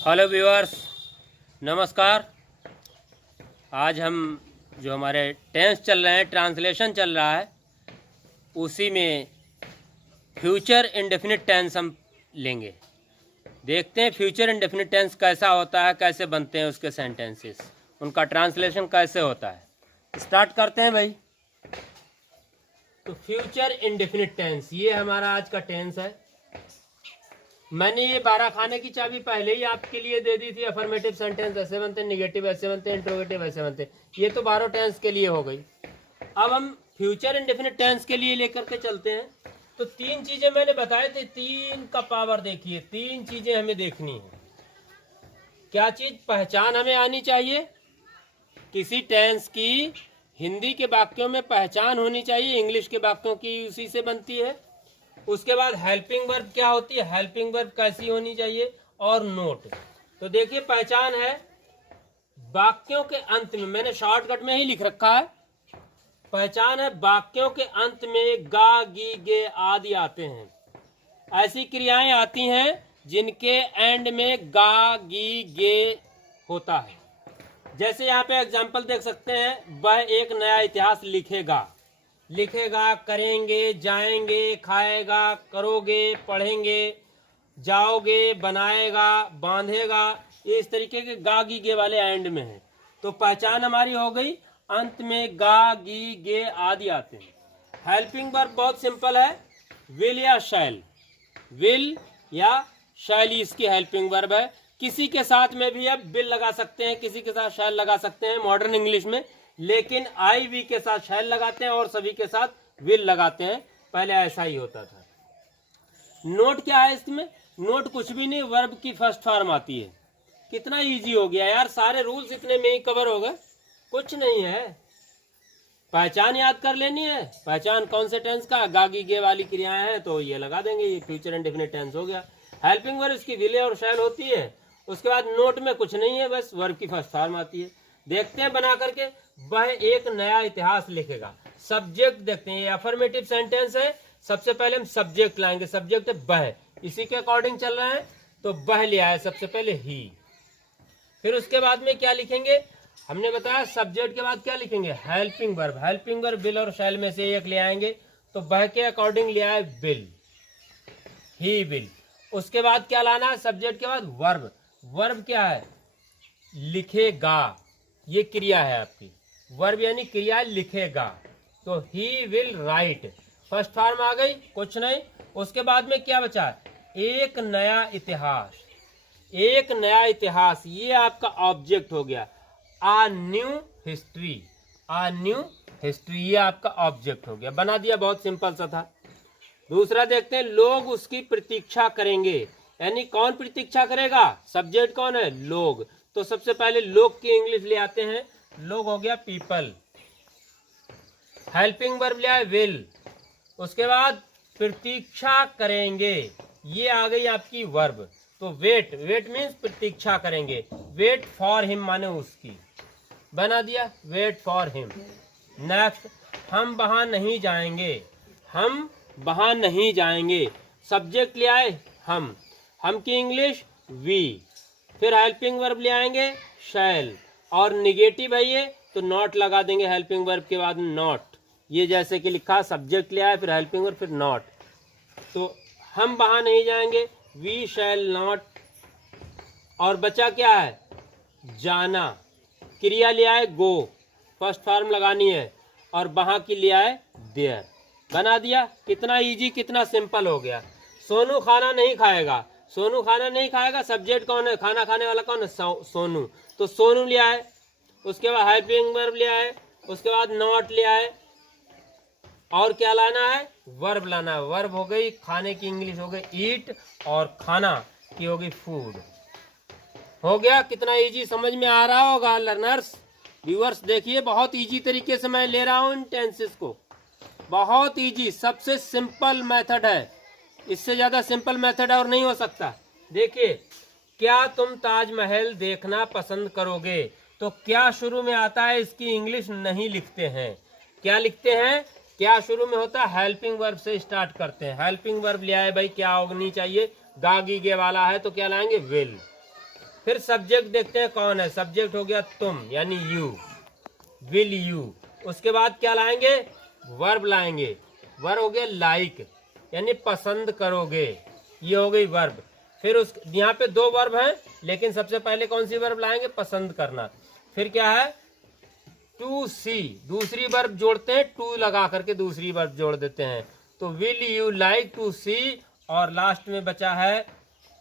Hello viewers, नमस्कार। आज हम जो हमारे टेंस चल रहे हैं, ट्रांसलेशन चल रहा है, उसी में फ्यूचर इंडेफिनिट टेंस हम लेंगे। देखते हैं फ्यूचर इंडेफिनिट टेंस कैसा होता है, कैसे बनते हैं उसके सेंटेंसेस, उनका ट्रांसलेशन कैसे होता है। स्टार्ट करते हैं भाई। तो फ्यूचर इंडेफिनिट टेंस, ये हमारा आज का टेंस है। मैंने ये 12 खाने की चाबी पहले ही आपके लिए दे दी थी। अफर्मेटिव सेंटेंस ऐसे बनते हैं, निगेटिव ऐसे बनते हैं, इंट्रोगेटिव ऐसे बनते हैं। ये तो 12 टेंस के लिए हो गई। अब हम फ्यूचर इंडेफिनिट टेंस के लिए लेकर के चलते हैं। तो 3 चीजें मैंने बताए थे, 3 का पावर देखिए। 3 चीजें हमें देखनी है। क्या चीज? पहचान हमें आनी चाहिए। किसी टेंस की हिंदी के वाक्यों में पहचान होनी चाहिए, इंग्लिश के वाक्यों की उसी से बनती है। उसके बाद हेल्पिंग वर्ब क्या होती है, हेल्पिंग वर्ब कैसी होनी चाहिए, और नोट। तो देखिए, पहचान है वाक्यों के अंत में, मैंने शॉर्टकट में ही लिख रखा है। पहचान है वाक्यों के अंत में गा, गी, गे आदि आते हैं। ऐसी क्रियाएं आती हैं जिनके एंड में गा, गी, गे होता है। जैसे यहाँ पे एग्जाम्पल देख सकते हैं, वह एक नया इतिहास लिखेगा। लिखेगा, करेंगे, जाएंगे, खाएगा, करोगे, पढ़ेंगे, जाओगे, बनाएगा, बांधेगा। ये इस तरीके के गा, गी, गे वाले एंड में है। तो पहचान हमारी हो गई, अंत में गा, गी, गे आदि आते हैं। हेल्पिंग वर्ब बहुत सिंपल है, विल या शैल। विल या शैल इसकी हेल्पिंग वर्ब है। किसी के साथ में भी अब विल लगा सकते हैं, किसी के साथ शैल लगा सकते हैं मॉडर्न इंग्लिश में, लेकिन आई वी के साथ शैल लगाते हैं और सभी के साथ विल लगाते हैं। पहले ऐसा ही होता था। नोट क्या है इसमें? नोट कुछ भी नहीं, वर्ब की फर्स्ट फॉर्म आती है। कितना इजी हो गया यार, सारे रूल्स इतने में ही कवर हो गए, कुछ नहीं है। पहचान याद कर लेनी है। पहचान कौन से टेंस का? गागी गे वाली क्रियाएं हैं तो ये लगा देंगे, ये फ्यूचर इंडेफिनिट टेंस हो गया। हेल्पिंग वर्ब इसकी विल और शैल होती है। उसके बाद नोट में कुछ नहीं है, बस वर्ब की फर्स्ट फॉर्म आती है। देखते हैं बना करके, वह एक नया इतिहास लिखेगा। सब्जेक्ट देखते हैं, ये अफर्मेटिव सेंटेंस है। सबसे पहले हम सब्जेक्ट लाएंगे। सब्जेक्ट है वह, इसी के अकॉर्डिंग चल रहे हैं, तो वह लिया है सबसे पहले ही। फिर उसके बाद में क्या लिखेंगे? हमने बताया सब्जेक्ट के बाद क्या लिखेंगे? Helping verb. Helping verb will और शैल में से एक ले आएंगे, तो वह के अकॉर्डिंग लिया है विल, ही विल। उसके बाद क्या लाना है? सब्जेक्ट के बाद वर्ब। वर्ब क्या है? लिखेगा। ये क्रिया है आपकी, वर्ब यानी क्रिया, लिखेगा। तो he will write, first form आ गई, कुछ नहीं। उसके बाद में क्या बचा? एक नया इतिहास। एक नया इतिहास, ये आपका ऑब्जेक्ट हो गया। आ न्यू हिस्ट्री, आ न्यू हिस्ट्री, ये आपका ऑब्जेक्ट हो गया। बना दिया, बहुत सिंपल सा था। दूसरा देखते हैं, लोग उसकी प्रतीक्षा करेंगे। यानी कौन प्रतीक्षा करेगा? सब्जेक्ट कौन है? लोग। तो सबसे पहले लोग की इंग्लिश ले आते हैं। लोग हो गया पीपल। हेल्पिंग वर्ब लिया है विल। उसके बाद प्रतीक्षा करेंगे, ये आ गई आपकी वर्ब। तो वेट, वेट मीन्स प्रतीक्षा करेंगे। वेट फॉर हिम माने उसकी, बना दिया वेट फॉर हिम। नेक्स्ट, हम वहां नहीं जाएंगे। हम वहां नहीं जाएंगे, सब्जेक्ट ले आए हम की इंग्लिश वी। फिर हेल्पिंग वर्ब ले आएंगे शैल, और निगेटिव है ये तो नॉट लगा देंगे हेल्पिंग वर्ब के बाद नॉट। ये जैसे कि लिखा, सब्जेक्ट ले आए, फिर हेल्पिंग वर्ब, फिर नॉट। तो हम वहां नहीं जाएंगे, वी शैल नॉट। और बचा क्या है? जाना। क्रिया ले आए गो, फर्स्ट फॉर्म लगानी है, और वहां की ले आए देयर। बना दिया। कितना इजी, कितना सिंपल हो गया। सोनू खाना नहीं खाएगा। सोनू खाना नहीं खाएगा, सब्जेक्ट कौन है? खाना खाने वाला कौन है? सोनू। तो सोनू ले आए। उसके बाद हेल्पिंग वर्ब ले आए। उसके बाद नॉट ले आए, और क्या लाना है? वर्ब लाना है। वर्ब हो गई खाने की इंग्लिश हो गई ईट, और खाना की हो गई फूड। हो गया। कितना इजी, समझ में आ रहा होगा लर्नर्स, व्यूअर्स। देखिए, बहुत इजी तरीके से मैं ले रहा हूं इन टेंसेस को। बहुत इजी, सबसे सिंपल मेथड है। इससे ज्यादा सिंपल मेथड और नहीं हो सकता। देखिए, क्या तुम ताजमहल देखना पसंद करोगे? तो क्या शुरू में आता है, इसकी इंग्लिश नहीं लिखते हैं। क्या लिखते हैं? क्या शुरू में होता है? हेल्पिंग वर्ब से स्टार्ट करते हैं। हेल्पिंग वर्ब ले आए भाई, क्या होनी चाहिए? गागी गे वाला है तो क्या लाएंगे? विल। फिर सब्जेक्ट देखते हैं कौन है। सब्जेक्ट हो गया तुम यानी यू, विल यू। उसके बाद क्या लाएंगे, वर्ब लाएंगे। वर्ब हो गया लाइक यानी पसंद करोगे, ये हो गई वर्ब। फिर उस यहाँ पे दो वर्ब हैं, लेकिन सबसे पहले कौन सी वर्ब लाएंगे, पसंद करना। फिर क्या है, टू सी, दूसरी वर्ब जोड़ते हैं, टू लगा करके दूसरी वर्ब जोड़ देते हैं, तो विल यू लाइक टू सी। और लास्ट में बचा है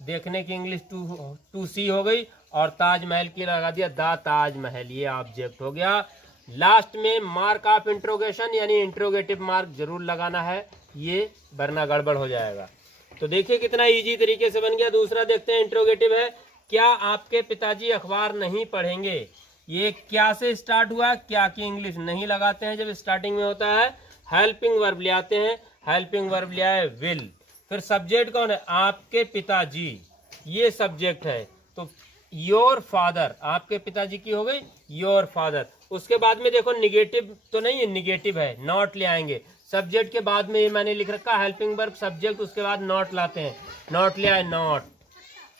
देखने की इंग्लिश, टू सी हो गई, और ताजमहल की लगा दिया द ताजमहल, ये ऑब्जेक्ट हो गया। लास्ट में मार्क ऑफ इंट्रोगेशन यानी इंट्रोगेटिव मार्क जरूर लगाना है, ये वरना गड़बड़ हो जाएगा। तो देखिए कितना इजी तरीके से बन गया। दूसरा देखते हैं, इंट्रोगेटिव है, क्या आपके पिताजी अखबार नहीं पढ़ेंगे। ये क्या से स्टार्ट हुआ, क्या की इंग्लिश नहीं लगाते हैं जब स्टार्टिंग में होता है। हेल्पिंग वर्ब ले आते हैं, हेल्पिंग वर्ब ले आए विल। फिर सब्जेक्ट कौन है, आपके पिताजी, ये सब्जेक्ट है, तो योर फादर, आपके पिताजी की हो गई योर फादर। उसके बाद में देखो निगेटिव तो नहीं है, निगेटिव है, नॉट ले आएंगे। सब्जेक्ट के बाद में ये मैंने लिख रखा हेल्पिंग वर्ब सब्जेक्ट, उसके बाद नॉट लाते हैं, नॉट ले आए नॉट।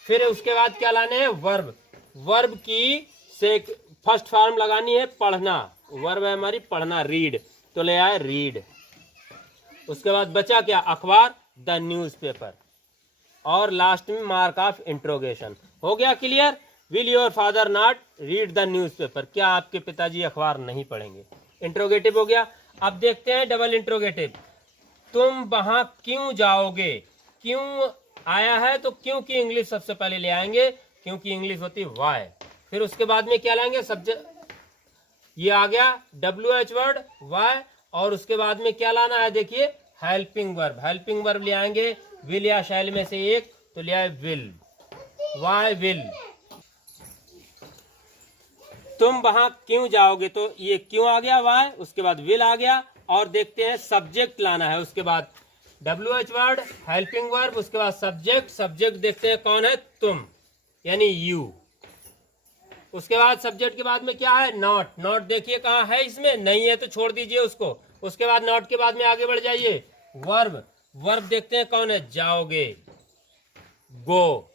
फिर उसके बाद क्या लाने हैं, वर्ब। वर्ब की से फर्स्ट फॉर्म लगानी है पढ़ना, वर्ब है हमारी पढ़ना, रीड, तो ले आए रीड। उसके बाद बचा क्या, अखबार, द न्यूज़पेपर। और लास्ट में मार्क ऑफ इंट्रोगेशन। हो गया clear. Will your father not read the newspaper, क्या आपके पिताजी अखबार नहीं पढ़ेंगे, इंट्रोगेटिव हो गया। अब देखते हैं डबल इंट्रोगेटिव। तुम वहां क्यों जाओगे, क्यों आया है तो क्यों की इंग्लिश सबसे पहले ले आएंगे, क्योंकि इंग्लिश होती है वाई। फिर उसके बाद में क्या लाएंगे, सब्जेक्ट, ये आ गया WH वर्ड वाई। और उसके बाद में क्या लाना है, देखिए हेल्पिंग वर्ब। हेल्पिंग वर्ब ले आएंगे विल या शैल में से एक, तो ले आए विल, वाई विल। तुम वहां क्यों जाओगे, तो ये क्यों आ गया वाई, उसके बाद विल आ गया। और देखते हैं सब्जेक्ट लाना है, उसके बाद WH वर्ड, हेल्पिंग वर्ब, उसके बाद सब्जेक्ट। सब्जेक्ट देखते हैं कौन है, तुम यानी यू। उसके बाद सब्जेक्ट के बाद में क्या है, नॉट। नॉट देखिए कहाँ है, इसमें नहीं है तो छोड़ दीजिए उसको। उसके बाद नॉट के बाद में आगे बढ़ जाइए, वर्ब। वर्ब देखते हैं कौन है, जाओगे, गो,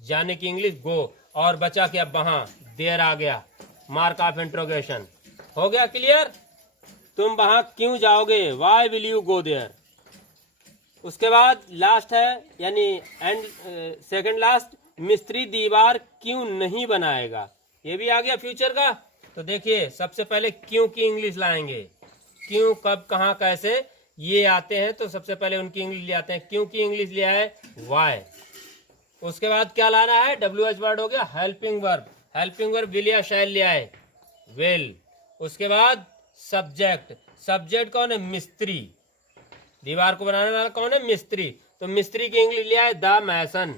जाने की इंग्लिश गो। और बचा क्या, वहां, देर आ गया, मार्क ऑफ इंट्रोगेशन। हो गया क्लियर। तुम वहां क्यों जाओगे, why will you go there. उसके बाद लास्ट है यानी एंड, सेकंड लास्ट, मिस्त्री दीवार क्यों नहीं बनाएगा, ये भी आ गया फ्यूचर का। तो देखिए सबसे पहले क्यों की इंग्लिश लाएंगे, क्यों, कब, कहाँ, कैसे, ये आते हैं तो सबसे पहले उनकी इंग्लिश ले आते हैं। क्यों की इंग्लिश ले आए वाई। उसके बाद क्या लाना है, WH वर्ड हो गया helping verb. Helping verb will या शैल ले आए विल। उसके बाद सब्जेक्ट। सब्जेक्ट कौन है, मिस्त्री, दीवार को बनाने वाला कौन है, मिस्त्री, तो मिस्त्री की इंग्लिश ले आए द मैसन।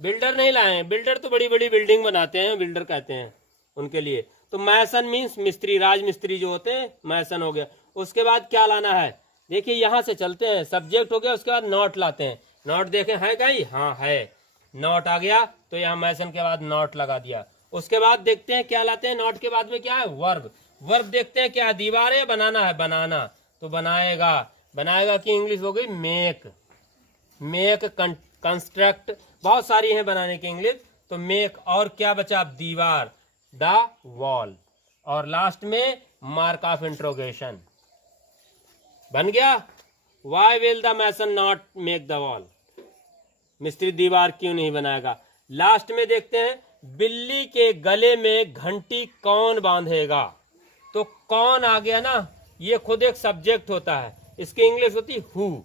बिल्डर नहीं लाए, बिल्डर तो बड़ी बड़ी बिल्डिंग बनाते हैं, बिल्डर कहते हैं उनके लिए। तो मैसन मीन्स मिस्त्री, राजमिस्त्री जो होते हैं, मैसन हो गया। उसके बाद क्या लाना है, देखिए यहाँ से चलते हैं, सब्जेक्ट हो गया, उसके बाद नॉट लाते हैं। नॉट देखें है कहीं, हाँ है, नॉट आ गया, तो यहाँ मैसन के बाद नॉट लगा दिया। उसके बाद देखते हैं क्या लाते हैं, नॉट के बाद में क्या है, वर्ब। वर्ब देखते हैं क्या है, दीवारें बनाना है, बनाना, तो बनाएगा। बनाएगा की इंग्लिश हो गई मेक, मेक, कंस्ट्रक्ट, बहुत सारी हैं बनाने की इंग्लिश, तो मेक। और क्या बचा, दीवार, द वॉल। और लास्ट में मार्क ऑफ इंट्रोगेशन बन गया। Why will the mason not make the wall, मिस्त्री दीवार क्यों नहीं बनाएगा। लास्ट में देखते हैं, बिल्ली के गले में घंटी कौन बांधेगा, तो कौन आ गया ना, ये खुद एक सब्जेक्ट होता है, इसकी इंग्लिश होती हु,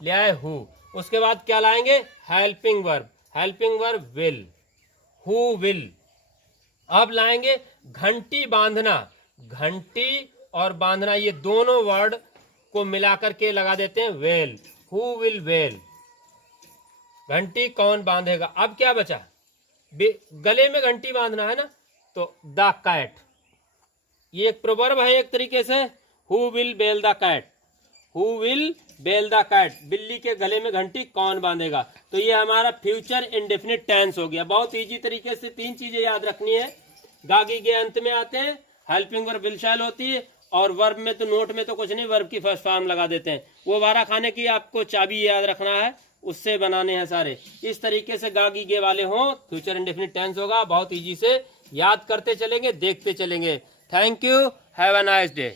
ले आए हु। उसके बाद क्या लाएंगे, helping verb. Helping verb will, who will. अब लाएंगे घंटी बांधना। घंटी और बांधना ये दोनों वर्ड को मिलाकर के लगा देते हैं वेल, हु विल वेल। घंटी कौन बांधेगा। अब क्या बचा, गले में घंटी बांधना है ना, तो द कैट, ये एक प्रोवर्ब है एक तरीके से, who will bell the cat, who will bell the cat, बिल्ली के गले में घंटी कौन बांधेगा। तो ये हमारा फ्यूचर इंडेफिनिट टेंस हो गया। बहुत इजी तरीके से तीन चीजें याद रखनी है। गागी के अंत में आते हैं, हेल्पिंग वर्ब विल शैल होती है, और वर्ब में तो नोट में तो कुछ नहीं, वर्ब की फर्स्ट फॉर्म लगा देते हैं। वो वारा खाने की आपको चाबी याद रखना है, उससे बनाने हैं सारे। इस तरीके से गा गीगे वाले हों, फ्यूचर इंडेफिनिट टेंस होगा। बहुत इजी से याद करते चलेंगे, देखते चलेंगे। Thank you, have a nice day.